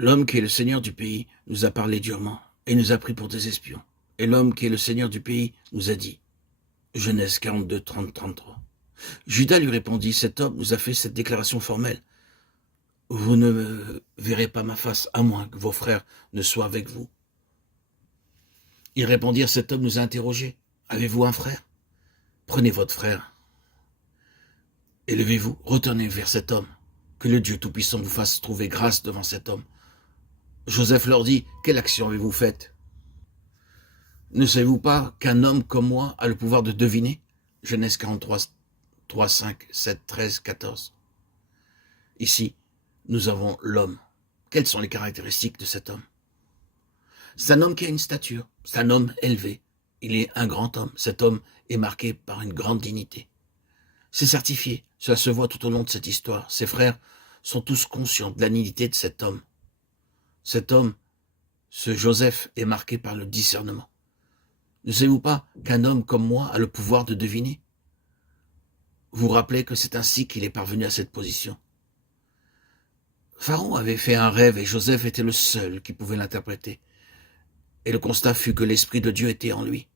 L'homme qui est le seigneur du pays nous a parlé durement et nous a pris pour des espions. Et l'homme qui est le seigneur du pays nous a dit, Genèse 42, 30, 33. Judas lui répondit, cet homme nous a fait cette déclaration formelle. Vous ne verrez pas ma face, à moins que vos frères ne soient avec vous. Ils répondirent, cet homme nous a interrogés. Avez-vous un frère? Prenez votre frère. Élevez-vous, retournez vers cet homme. Que le Dieu Tout-Puissant vous fasse trouver grâce devant cet homme. Joseph leur dit, quelle action avez-vous faite? Ne savez-vous pas qu'un homme comme moi a le pouvoir de deviner? Genèse 43, 3, 5, 7, 13, 14. Ici, nous avons l'homme. Quelles sont les caractéristiques de cet homme? C'est un homme qui a une stature, c'est un homme élevé. Il est un grand homme. Cet homme est marqué par une grande dignité. C'est certifié, cela se voit tout au long de cette histoire. Ses frères sont tous conscients de la dignité de cet homme. Cet homme, ce Joseph, est marqué par le discernement. Ne savez-vous pas qu'un homme comme moi a le pouvoir de deviner? Vous vous rappelez que c'est ainsi qu'il est parvenu à cette position. Pharaon avait fait un rêve et Joseph était le seul qui pouvait l'interpréter. Et le constat fut que l'Esprit de Dieu était en lui.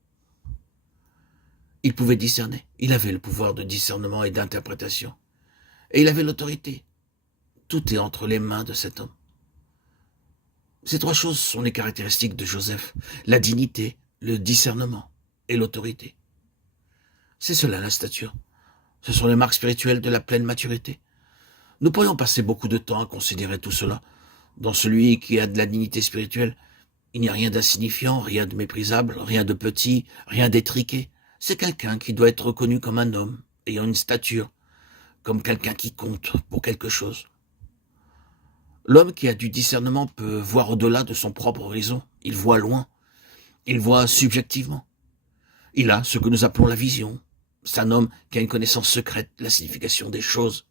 Il pouvait discerner. Il avait le pouvoir de discernement et d'interprétation. Et il avait l'autorité. Tout est entre les mains de cet homme. Ces trois choses sont les caractéristiques de Joseph. La dignité, le discernement et l'autorité. C'est cela la stature. Ce sont les marques spirituelles de la pleine maturité. Nous pourrions passer beaucoup de temps à considérer tout cela. Dans celui qui a de la dignité spirituelle, il n'y a rien d'insignifiant, rien de méprisable, rien de petit, rien d'étriqué. C'est quelqu'un qui doit être reconnu comme un homme, ayant une stature, comme quelqu'un qui compte pour quelque chose. L'homme qui a du discernement peut voir au-delà de son propre horizon. Il voit loin. Il voit subjectivement. Il a ce que nous appelons la vision. C'est un homme qui a une connaissance secrète de la signification des choses.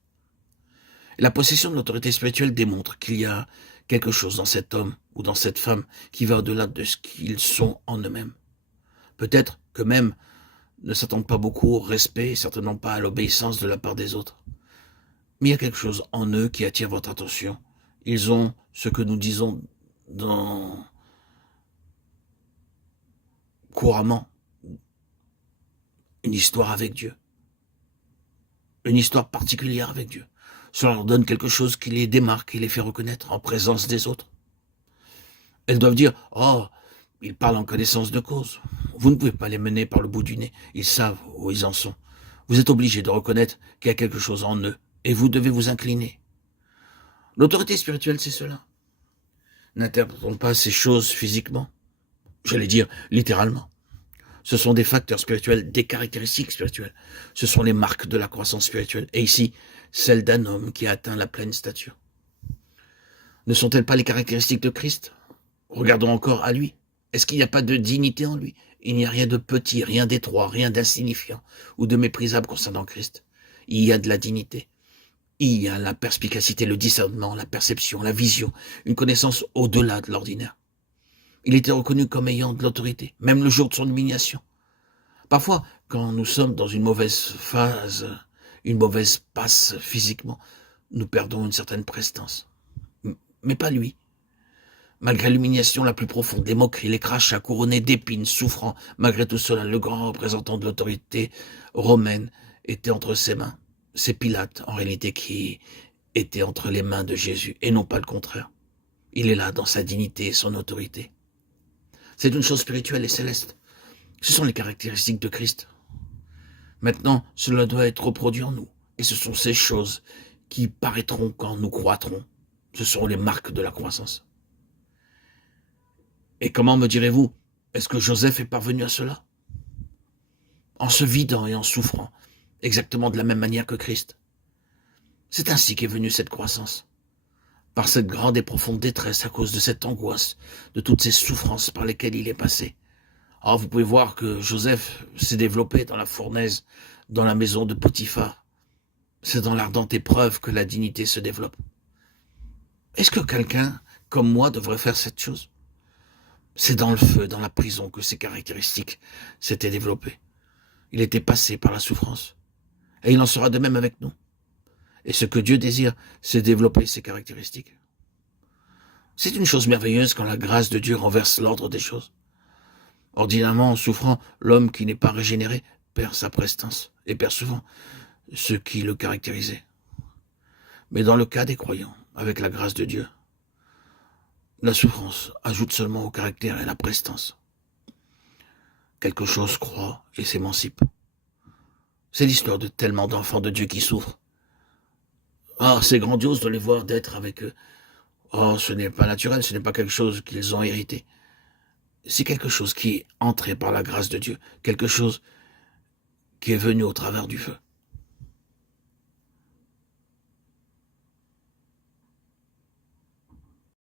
La possession de l'autorité spirituelle démontre qu'il y a quelque chose dans cet homme ou dans cette femme qui va au-delà de ce qu'ils sont en eux-mêmes. Peut-être que même ne s'attendent pas beaucoup au respect et certainement pas à l'obéissance de la part des autres. Mais il y a quelque chose en eux qui attire votre attention. Ils ont ce que nous disons couramment une histoire avec Dieu. Une histoire particulière avec Dieu. Cela leur donne quelque chose qui les démarque et les fait reconnaître en présence des autres. Elles doivent dire, oh, ils parlent en connaissance de cause. Vous ne pouvez pas les mener par le bout du nez. Ils savent où ils en sont. Vous êtes obligé de reconnaître qu'il y a quelque chose en eux et vous devez vous incliner. L'autorité spirituelle, c'est cela. N'interprétons pas ces choses physiquement. J'allais dire littéralement. Ce sont des facteurs spirituels, des caractéristiques spirituelles. Ce sont les marques de la croissance spirituelle. Et ici, celle d'un homme qui a atteint la pleine stature. Ne sont-elles pas les caractéristiques de Christ? Regardons encore à lui. Est-ce qu'il n'y a pas de dignité en lui? Il n'y a rien de petit, rien d'étroit, rien d'insignifiant ou de méprisable concernant Christ. Il y a de la dignité. Il y a la perspicacité, le discernement, la perception, la vision, une connaissance au-delà de l'ordinaire. Il était reconnu comme ayant de l'autorité, même le jour de son humiliation. Parfois, quand nous sommes dans une mauvaise phase, une mauvaise passe physiquement, nous perdons une certaine prestance. Mais pas lui. Malgré l'humiliation la plus profonde, les moqueries, les crachats couronnés d'épines, souffrant, malgré tout cela, le grand représentant de l'autorité romaine était entre ses mains. C'est Pilate, en réalité, qui était entre les mains de Jésus, et non pas le contraire. Il est là dans sa dignité et son autorité. C'est une chose spirituelle et céleste. Ce sont les caractéristiques de Christ. Maintenant, cela doit être reproduit en nous. Et ce sont ces choses qui paraîtront quand nous croîtrons. Ce seront les marques de la croissance. Et comment, me direz-vous, est-ce que Joseph est parvenu à cela? En se vidant et en souffrant, exactement de la même manière que Christ. C'est ainsi qu'est venue cette croissance. Par cette grande et profonde détresse à cause de cette angoisse, de toutes ces souffrances par lesquelles il est passé. Alors vous pouvez voir que Joseph s'est développé dans la fournaise, dans la maison de Potiphar. C'est dans l'ardente épreuve que la dignité se développe. Est-ce que quelqu'un comme moi devrait faire cette chose? C'est dans le feu, dans la prison, que ces caractéristiques s'étaient développées. Il était passé par la souffrance. Et il en sera de même avec nous. Et ce que Dieu désire, c'est développer ces caractéristiques. C'est une chose merveilleuse quand la grâce de Dieu renverse l'ordre des choses. Ordinairement, en souffrant, l'homme qui n'est pas régénéré perd sa prestance et perd souvent ce qui le caractérisait. Mais dans le cas des croyants, avec la grâce de Dieu, la souffrance ajoute seulement au caractère et à la prestance. Quelque chose croît et s'émancipe. C'est l'histoire de tellement d'enfants de Dieu qui souffrent. Ah, c'est grandiose de les voir d'être avec eux. Oh, ce n'est pas naturel, ce n'est pas quelque chose qu'ils ont hérité. C'est quelque chose qui est entré par la grâce de Dieu, quelque chose qui est venu au travers du feu.